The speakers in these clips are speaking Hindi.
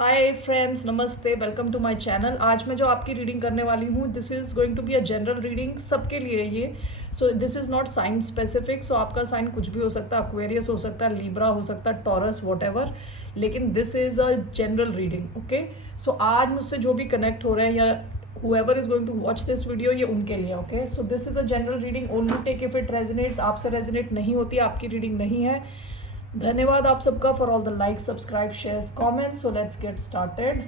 हाय फ्रेंड्स, नमस्ते, वेलकम टू माय चैनल। आज मैं जो आपकी रीडिंग करने वाली हूँ, this is going to be a general reading, सबके लिए ये। So this is not sign specific. So आपका साइन कुछ भी हो सकता है, एक्वेरियस हो सकता है, लिब्रा हो सकता है, टॉरस, वॉट, लेकिन this is a general reading. Okay, so आज मुझसे जो भी कनेक्ट हो रहे हैं या whoever is going to watch this video, ये उनके लिए। Okay, so this is a general reading, only take if it resonates. आपसे रेजोनेट नहीं होती, आपकी रीडिंग नहीं है। धन्यवाद आप सबका for all the like, subscribe, shares, comments. So let's get started.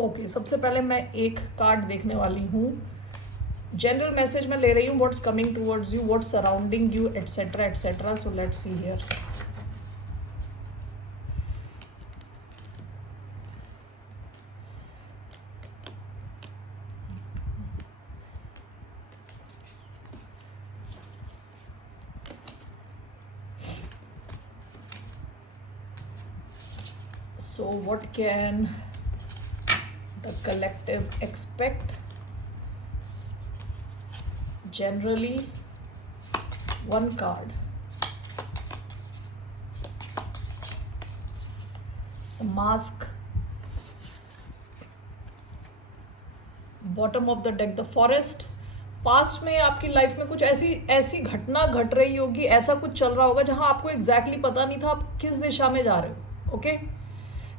Okay, सबसे पहले मैं एक कार्ड देखने वाली हूँ। जनरल मैसेज मैं ले रही हूँ, what's coming towards you, what's surrounding you, etcetera etcetera. So let's see here. So what can the collective expect? Generally, one card. The mask. Bottom of the deck, the forest. Past में आपकी लाइफ में कुछ ऐसी ऐसी घटना घट रही होगी, ऐसा कुछ चल रहा होगा जहां आपको एग्जैक्टली पता नहीं था आप किस दिशा में जा रहे हो। ओके,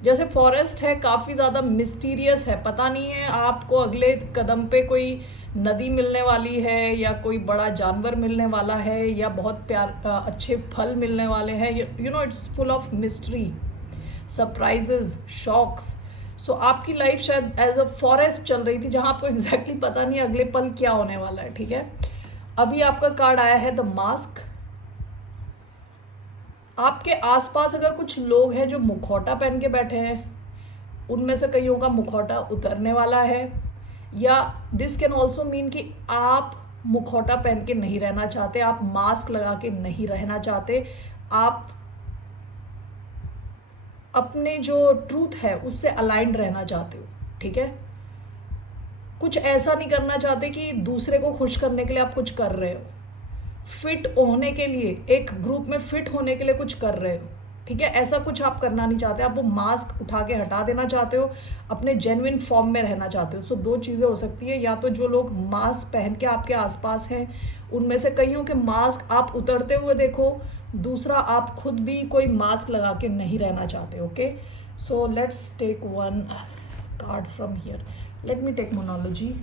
जैसे फॉरेस्ट है, काफ़ी ज़्यादा मिस्टीरियस है, पता नहीं है आपको अगले कदम पे कोई नदी मिलने वाली है या कोई बड़ा जानवर मिलने वाला है या बहुत अच्छे फल मिलने वाले हैं। You know, it's full of mystery, surprises, shocks. So आपकी लाइफ शायद एज अ फॉरेस्ट चल रही थी जहाँ आपको एग्जैक्टली पता नहीं अगले पल क्या होने वाला है। ठीक है, अभी आपका कार्ड आया है द मास्क। आपके आसपास अगर कुछ लोग हैं जो मुखौटा पहन के बैठे हैं, उनमें से कईयों का मुखौटा उतरने वाला है, या दिस कैन ऑल्सो मीन कि आप मुखौटा पहन के नहीं रहना चाहते, आप मास्क लगा के नहीं रहना चाहते, आप अपने जो ट्रूथ है उससे अलाइंड रहना चाहते हो। ठीक है, कुछ ऐसा नहीं करना चाहते कि दूसरे को खुश करने के लिए आप कुछ कर रहे हो, फिट होने के लिए, एक ग्रुप में फिट होने के लिए कुछ कर रहे हो। ठीक है, ऐसा कुछ आप करना नहीं चाहते, आप वो मास्क उठा के हटा देना चाहते हो, अपने जेन्युइन फॉर्म में रहना चाहते हो। सो दो चीज़ें हो सकती है, या तो जो लोग मास्क पहन के आपके आसपास हैं उनमें से कईयों के मास्क आप उतरते हुए देखो, दूसरा आप खुद भी कोई मास्क लगा के नहीं रहना चाहते। Okay, so let's take one card from here. Let me take मोनोलॉजी।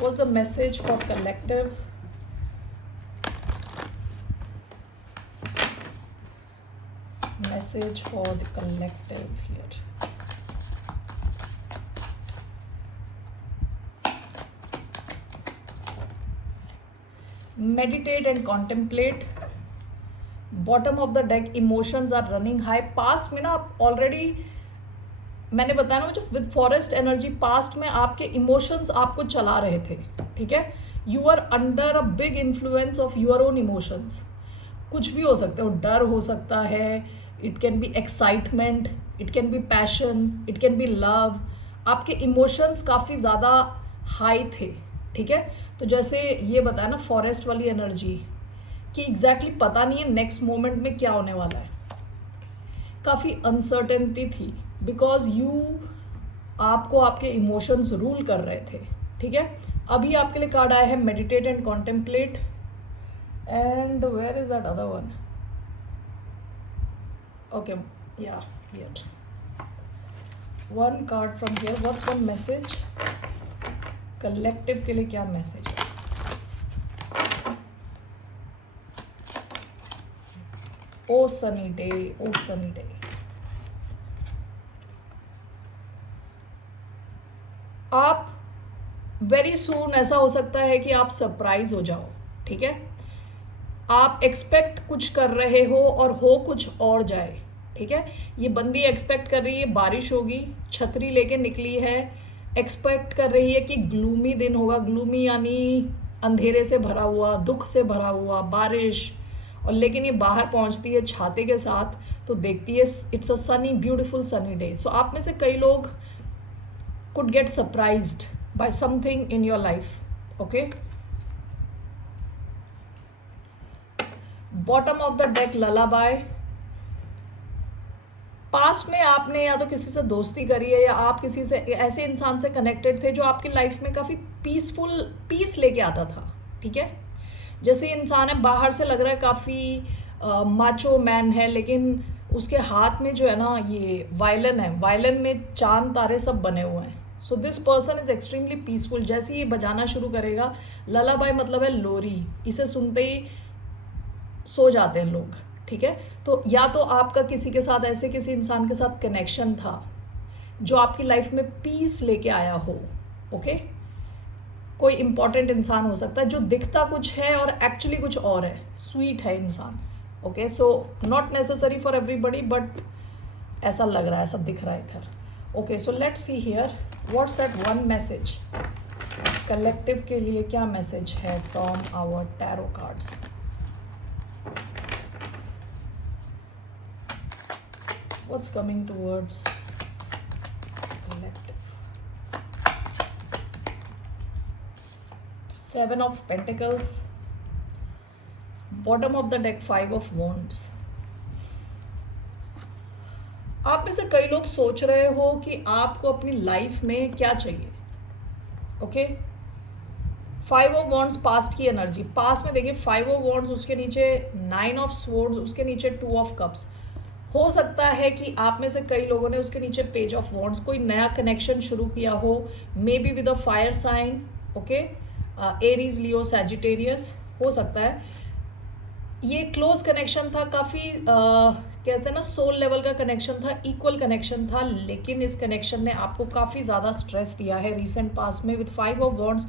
What's the message for collective? Message for the collective here. Meditate and contemplate. Bottom of the deck, emotions are running high. Past में ना आप ऑलरेडी, मैंने बताया ना, जो विद फॉरेस्ट एनर्जी पास्ट में आपके इमोशंस आपको चला रहे थे। ठीक है, you are under a big influence of your own emotions. कुछ भी हो सकता है, डर हो सकता है, it can be excitement, it can be passion, it can be love. आपके इमोशंस काफ़ी ज़्यादा हाई थे। ठीक है, तो जैसे ये बताया ना फॉरेस्ट वाली एनर्जी कि एग्जैक्टली पता नहीं है नेक्स्ट मोमेंट में क्या होने वाला है, काफ़ी अनसर्टेनिटी थी बिकॉज आपको आपके इमोशंस रूल कर रहे थे। ठीक है, अभी आपके लिए कार्ड आया है meditate and contemplate. And where is that other one? Okay, yeah here one card from here. What's one message collective के लिए? क्या मैसेज है? Oh sunny day, oh sunny day. आप वेरी सून, ऐसा हो सकता है कि आप सरप्राइज हो जाओ। ठीक है, आप एक्सपेक्ट कुछ कर रहे हो कुछ और जाए। ठीक है, ये बंदी एक्सपेक्ट कर रही है बारिश होगी, छतरी लेके निकली है, एक्सपेक्ट कर रही है कि ग्लूमी दिन होगा। ग्लूमी यानी अंधेरे से भरा हुआ, दुख से भरा हुआ, बारिश। और लेकिन ये बाहर पहुंचती है छाते के साथ तो देखती है it's a sunny, beautiful sunny day. So आप में से कई लोग could get surprised by something in your life. Okay, bottom of the deck lullaby. Past में आपने या तो किसी से दोस्ती करी है या आप किसी से ऐसे इंसान से कनेक्टेड थे जो आपकी लाइफ में काफ़ी पीस लेके आता था, ठीक है। जैसे इंसान है बाहर से लग रहा है काफ़ी माचो मैन है, लेकिन उसके हाथ में जो है ना ये वायलिन है, वायलिन में चांद तारे सब बने हुए हैं। So this person is extremely peaceful. जैसे ही ये बजाना शुरू करेगा, ललाबाई मतलब है लोरी, इसे सुनते ही सो जाते हैं लोग, ठीक है। तो या तो आपका किसी के साथ ऐसे किसी इंसान के साथ कनेक्शन था जो आपकी लाइफ में पीस लेके आया हो, ओके। कोई इंपॉर्टेंट इंसान हो सकता है जो दिखता कुछ है और एक्चुअली कुछ और है, स्वीट है इंसान, okay. So not necessary for everybody, but ऐसा लग रहा है, ऐसा दिख रहा है इधर, okay. So let's see here what's that one message collective के लिए, क्या मैसेज है from our tarot cards. What's coming towards collective? 7 of Pentacles, bottom of the deck 5 of Wands. आप में से कई लोग सोच रहे हो कि आपको अपनी लाइफ में क्या चाहिए, ओके। 5 ऑफ वॉन्ड्स पास्ट की एनर्जी, पास्ट में देखिए 5 ऑफ वॉन्ड्स, उसके नीचे 9 ऑफ स्वॉर्ड्स, उसके नीचे 2 ऑफ कप्स। हो सकता है कि आप में से कई लोगों ने उसके नीचे पेज ऑफ वॉन्ड्स कोई नया कनेक्शन शुरू किया हो, maybe with a fire sign, okay, Aries, Leo, Sagittarius, हो सकता है। ये क्लोज कनेक्शन था, काफ़ी कहते हैं ना सोल लेवल का कनेक्शन था, इक्वल कनेक्शन था, लेकिन इस कनेक्शन ने आपको काफ़ी ज़्यादा स्ट्रेस दिया है रिसेंट पास्ट में। विद 5 ऑफ वॉन्ड्स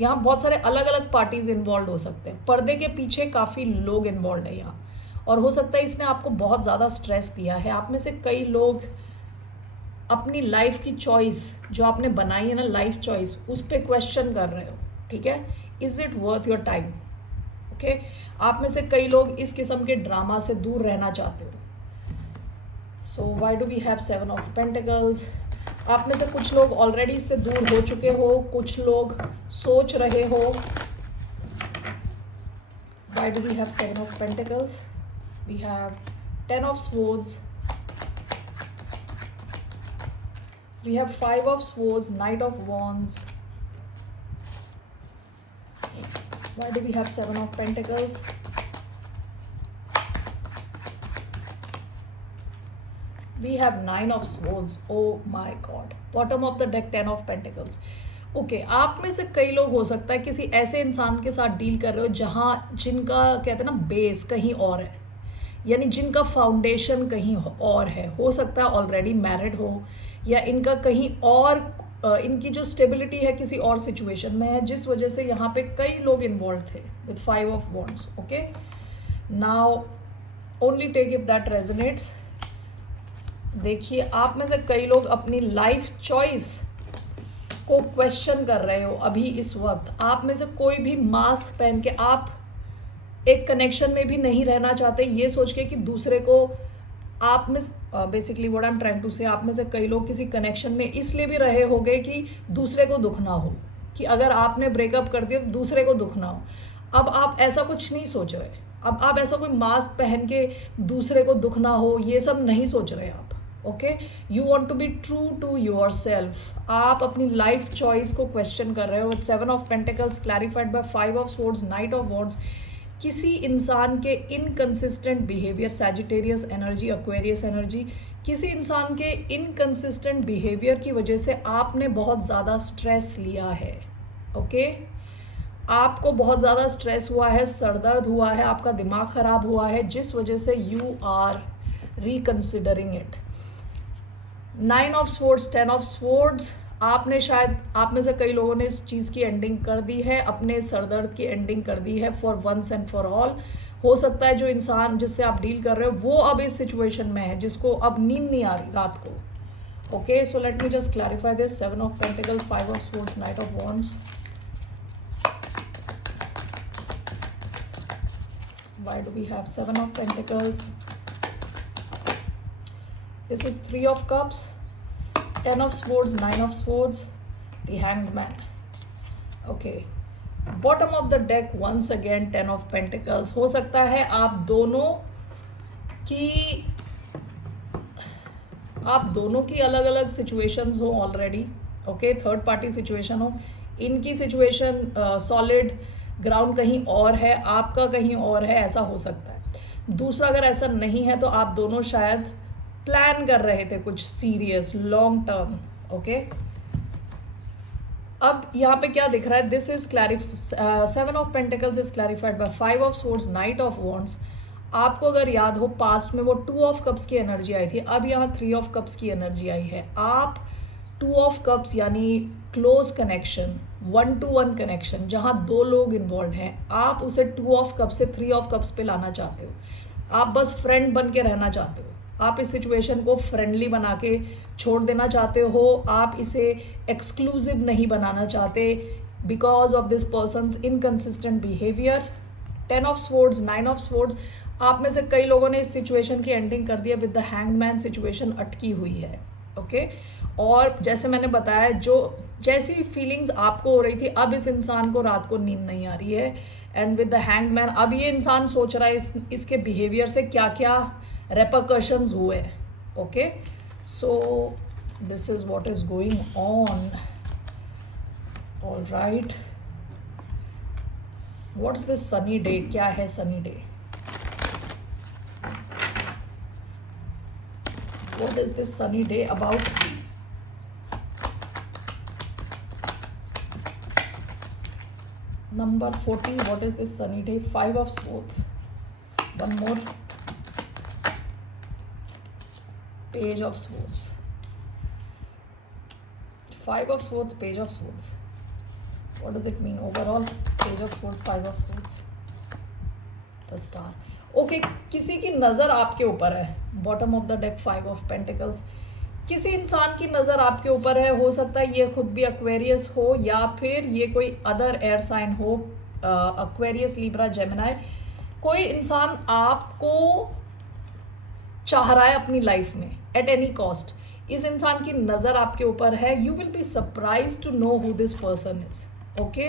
यहाँ बहुत सारे अलग अलग पार्टीज इन्वॉल्व हो सकते हैं, पर्दे के पीछे काफ़ी लोग इन्वॉल्व है यहाँ, और हो सकता है इसने आपको बहुत ज़्यादा स्ट्रेस दिया है। आप में से कई लोग अपनी लाइफ की चॉइस जो आपने बनाई है ना, लाइफ चॉइस, उस पर क्वेश्चन कर रहे हो, ठीक है। Is it worth your time, okay. आप में से कई लोग इस किस्म के ड्रामा से दूर रहना चाहते हो। So why do we have 7 of pentacles. आप में से कुछ लोग ऑलरेडी इससे दूर हो चुके हो, कुछ लोग सोच रहे हो। Why do we have 7 of pentacles. We have 10 of swords, we have 5 of swords, Knight of Wands. Why do we have 7 of Pentacles? We have 9 of swords. Oh my god. Bottom of the deck 10 of Pentacles. Okay आप में से कई लोग हो सकता है किसी ऐसे इंसान के साथ डील कर रहे हो जहाँ जिनका कहते हैं ना बेस कहीं और है, यानी जिनका फाउंडेशन कहीं और है। हो सकता है ऑलरेडी मैरिड हो, या इनका कहीं और इनकी जो स्टेबिलिटी है किसी और सिचुएशन में है, जिस वजह से यहाँ पे कई लोग इन्वॉल्व थे with 5 of wands, okay. Now only take if that resonates. देखिए आप में से कई लोग अपनी लाइफ चॉइस को क्वेश्चन कर रहे हो अभी इस वक्त। आप में से कोई भी मास्क पहन के आप एक कनेक्शन में भी नहीं रहना चाहते, ये सोच के कि दूसरे को आप में basically what I am trying to say, आप में से कई लोग किसी कनेक्शन में इसलिए भी रहे होंगे कि दूसरे को दुख ना हो, कि अगर आपने ब्रेकअप कर दिया तो दूसरे को दुख ना हो। अब आप ऐसा कुछ नहीं सोच रहे, अब आप ऐसा कोई मास्क पहन के दूसरे को दुख ना हो ये सब नहीं सोच रहे आप, okay. You want to be true to your self. आप अपनी लाइफ चॉइस को क्वेश्चन कर रहे हो। With 7 of pentacles clarified by 5 of swords, knight of wands. किसी इंसान के inconsistent behaviour, Sagittarius energy, Aquarius energy, किसी इंसान के इनकंसिस्टेंट बिहेवियर की वजह से आपने बहुत ज़्यादा स्ट्रेस लिया है, ओके। आपको बहुत ज़्यादा स्ट्रेस हुआ है, सरदर्द हुआ है, आपका दिमाग ख़राब हुआ है, जिस वजह से you are reconsidering it. 9 of swords, 10 of swords. आपने शायद, आप में से कई लोगों ने इस चीज़ की एंडिंग कर दी है, अपने सरदर्द की एंडिंग कर दी है for once and for all. हो सकता है जो इंसान जिससे आप डील कर रहे हो वो अब इस सिचुएशन में है जिसको अब नींद नहीं आ रही रात को, okay. So let me just clarify this. 7 of pentacles, 5 of swords, knight of wands. Why do we have 7 of Pentacles? This is 3 of Cups, 10 of Swords, 9 of Swords, the Hanged Man. Okay. Bottom of the deck once again 10 of pentacles. हो सकता है आप दोनों की अलग अलग सिचुएशंस हो already, okay, third party situation हो, इनकी सिचुएशन सॉलिड ग्राउंड कहीं और है, आपका कहीं और है, ऐसा हो सकता है। दूसरा, अगर ऐसा नहीं है तो आप दोनों शायद प्लान कर रहे थे कुछ सीरियस लॉन्ग टर्म, ओके। अब यहाँ पे क्या दिख रहा है, this is seven of pentacles is clarified by 5 of swords, knight of wands. आपको अगर याद हो पास्ट में वो 2 ऑफ कप्स की एनर्जी आई थी, अब यहाँ 3 ऑफ कप्स की एनर्जी आई है। आप 2 ऑफ कप्स यानी क्लोज कनेक्शन, 1 to 1 कनेक्शन, जहाँ 2 लोग इन्वॉल्व हैं, आप उसे 2 ऑफ कप्स से 3 ऑफ कप्स पे लाना चाहते हो। आप बस फ्रेंड बन के रहना चाहते हो, आप इस सिचुएशन को फ्रेंडली बना के छोड़ देना चाहते हो, आप इसे एक्सक्लूसिव नहीं बनाना चाहते because of this persons inconsistent behaviour. 10 of swords, 9 of swords, आप में से कई लोगों ने इस सिचुएशन की एंडिंग कर दिया with the hanged man, situation अटकी हुई है, ओके। और जैसे मैंने बताया, जो जैसी फीलिंग्स आपको हो रही थी, अब इस इंसान को रात को नींद नहीं आ रही है, and with the hanged man अब ये इंसान सोच रहा है इसके बिहेवियर से क्या क्या रेपरकशंस हुए, okay. So this is what is going on, alright. What's this sunny day, क्या है sunny day? What is this sunny day about? Number 40, what is this sunny day? 5 of swords. One more. Page of swords. 5 of swords, page of swords. What does it mean overall? Page of swords, 5 of swords. The star. Okay, किसी की नज़र आपके ऊपर है, bottom of the deck 5 of pentacles. किसी इंसान की नज़र आपके ऊपर है, हो सकता है ये खुद भी एक्वेरियस हो या फिर ये कोई अदर एयर साइन हो, एक्वेरियस, लिब्रा, जेमिनाई। कोई इंसान आपको चाह रहा है अपनी लाइफ में एट एनी कॉस्ट। इस इंसान की नज़र आपके ऊपर है, you will be surprise to know who this person is, okay.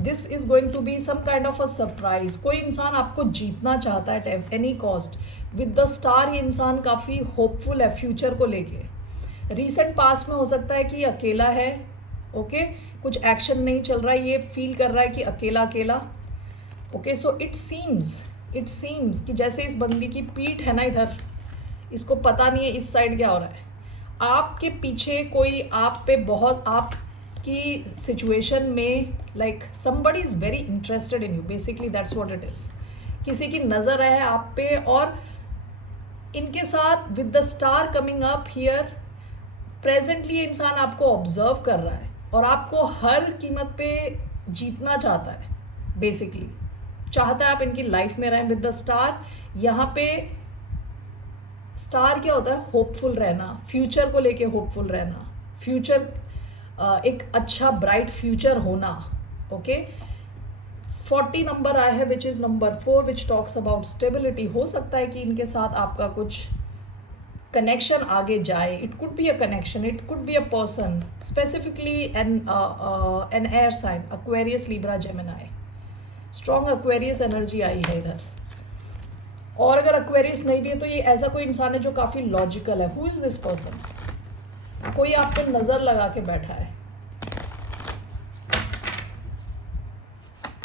This is going to be some kind of a surprise. कोई इंसान आपको जीतना चाहता है at any cost. With the star ये इंसान काफ़ी होपफुल है फ्यूचर को लेके। रीसेंट पास्ट में हो सकता है कि ये अकेला है, ओके, कुछ एक्शन नहीं चल रहा है, ये फील कर रहा है कि अकेला अकेला, ओके। सो इट सीम्स कि जैसे इस बंदी की पीठ है ना इधर, इसको पता नहीं है इस साइड क्या हो रहा है। आपके पीछे कोई आप पे बहुत, आपकी सिचुएशन में like somebody is very interested in you, basically that's what it is. किसी की नज़र है आप पे, और इनके साथ with the star coming up here, presently ये इंसान आपको ऑब्जर्व कर रहा है और आपको हर कीमत पे जीतना चाहता है, बेसिकली चाहता है आप इनकी लाइफ में रहें। विद द स्टार, यहाँ पे स्टार क्या होता है? होपफुल रहना, फ्यूचर को लेके होपफुल रहना, फ्यूचर एक अच्छा ब्राइट फ्यूचर होना, ओके। 40 नंबर आया है which is number 4 which talks about stability. हो सकता है कि इनके साथ आपका कुछ कनेक्शन आगे जाए। It could be a connection, it could be a person, specifically an air sign, Aquarius, Libra, Gemini. Strong Aquarius energy आई है इधर। और अगर एक्वेरियस नहीं भी है तो ये ऐसा कोई इंसान है जो काफ़ी लॉजिकल है। Who is this person? कोई आप पे नज़र लगा के बैठा है।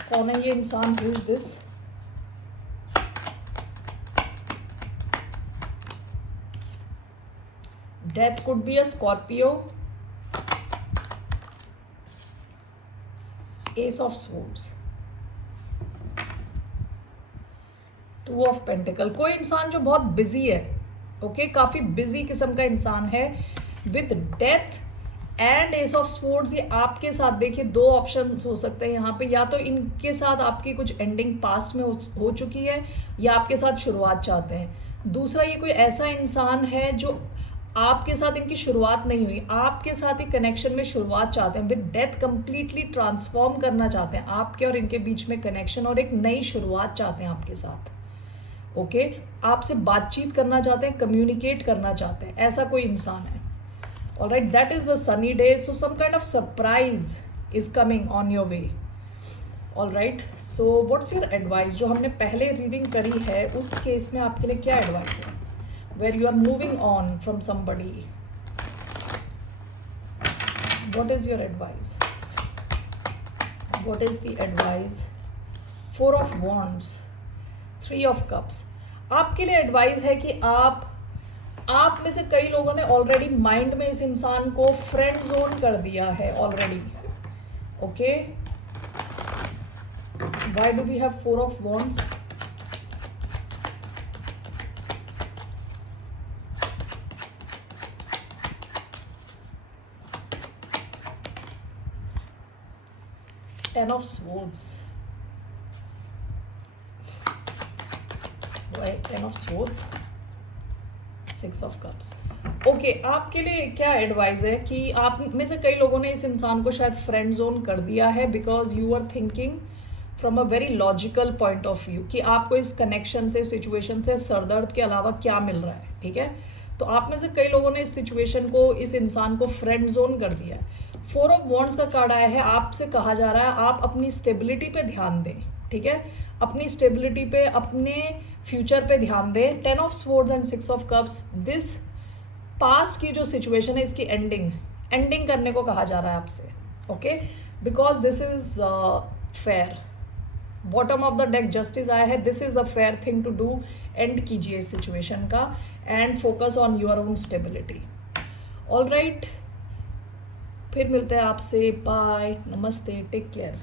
कौन है ये इंसान? Who is this? Death could be a Scorpio. Ace of Swords. 2 of Pentacle. कोई इंसान जो बहुत बिजी है, ओके, काफ़ी बिजी किस्म का इंसान है। With death and S of swords, ये आपके साथ, देखिए 2 ऑप्शन हो सकते हैं यहाँ पे। या तो इनके साथ आपकी कुछ एंडिंग पास्ट में हो चुकी है, या आपके साथ शुरुआत चाहते हैं। दूसरा, ये कोई ऐसा इंसान है जो आपके साथ इनकी शुरुआत नहीं हुई, आपके साथ ही कनेक्शन में शुरुआत चाहते हैं। विद डेथ कंप्लीटली ट्रांसफॉर्म करना चाहते हैं आपके और इनके बीच में कनेक्शन, और एक नई शुरुआत चाहते हैं आपके साथ, ओके। आपसे बातचीत करना चाहते हैं, कम्युनिकेट करना चाहते हैं, ऐसा कोई इंसान है। Alright, that is the sunny day. So some kind of surprise is coming on your way. All right, so what's your advice? जो हमने पहले रीडिंग करी है उस केस में आपके लिए क्या एडवाइस है? Where you are moving on from somebody, what is your advice? What is the advice? 4 of wands, 3 of cups. आपके लिए एडवाइस है कि आप में से कई लोगों ने ऑलरेडी माइंड में इस इंसान को फ्रेंड जोन कर दिया है already. Okay, why do we have 4 of wands? Ten of swords. Why 10 of swords? 6 of cups. Okay, आपके लिए क्या एडवाइस है कि आप में से कई लोगों ने इस इंसान को शायद फ्रेंड जोन कर दिया है because you are thinking from a very logical point of view कि आपको इस कनेक्शन से, सिचुएशन से सरदर्द के अलावा क्या मिल रहा है. ठीक है, तो आप में से कई लोगों ने इस सिचुएशन को, इस इंसान को फ्रेंड जोन कर दिया है. 4 of wands का कार्ड आया है. आपसे कहा जा रहा है आप अपनी स्टेबिलिटी पे ध्यान दें. ठीक है, अपनी स्टेबिलिटी पे, अपने फ्यूचर पे ध्यान दें. 10 of swords and 6 of cups. This past की जो सिचुएशन है इसकी एंडिंग करने को कहा जा रहा है आपसे. Okay, because this is fair. Bottom of the deck justice आया है. This is the fair thing to do. End कीजिए इस सिचुएशन का end focus on your own stability. All right, फिर मिलते हैं आपसे. बाय, नमस्ते, टेक केयर.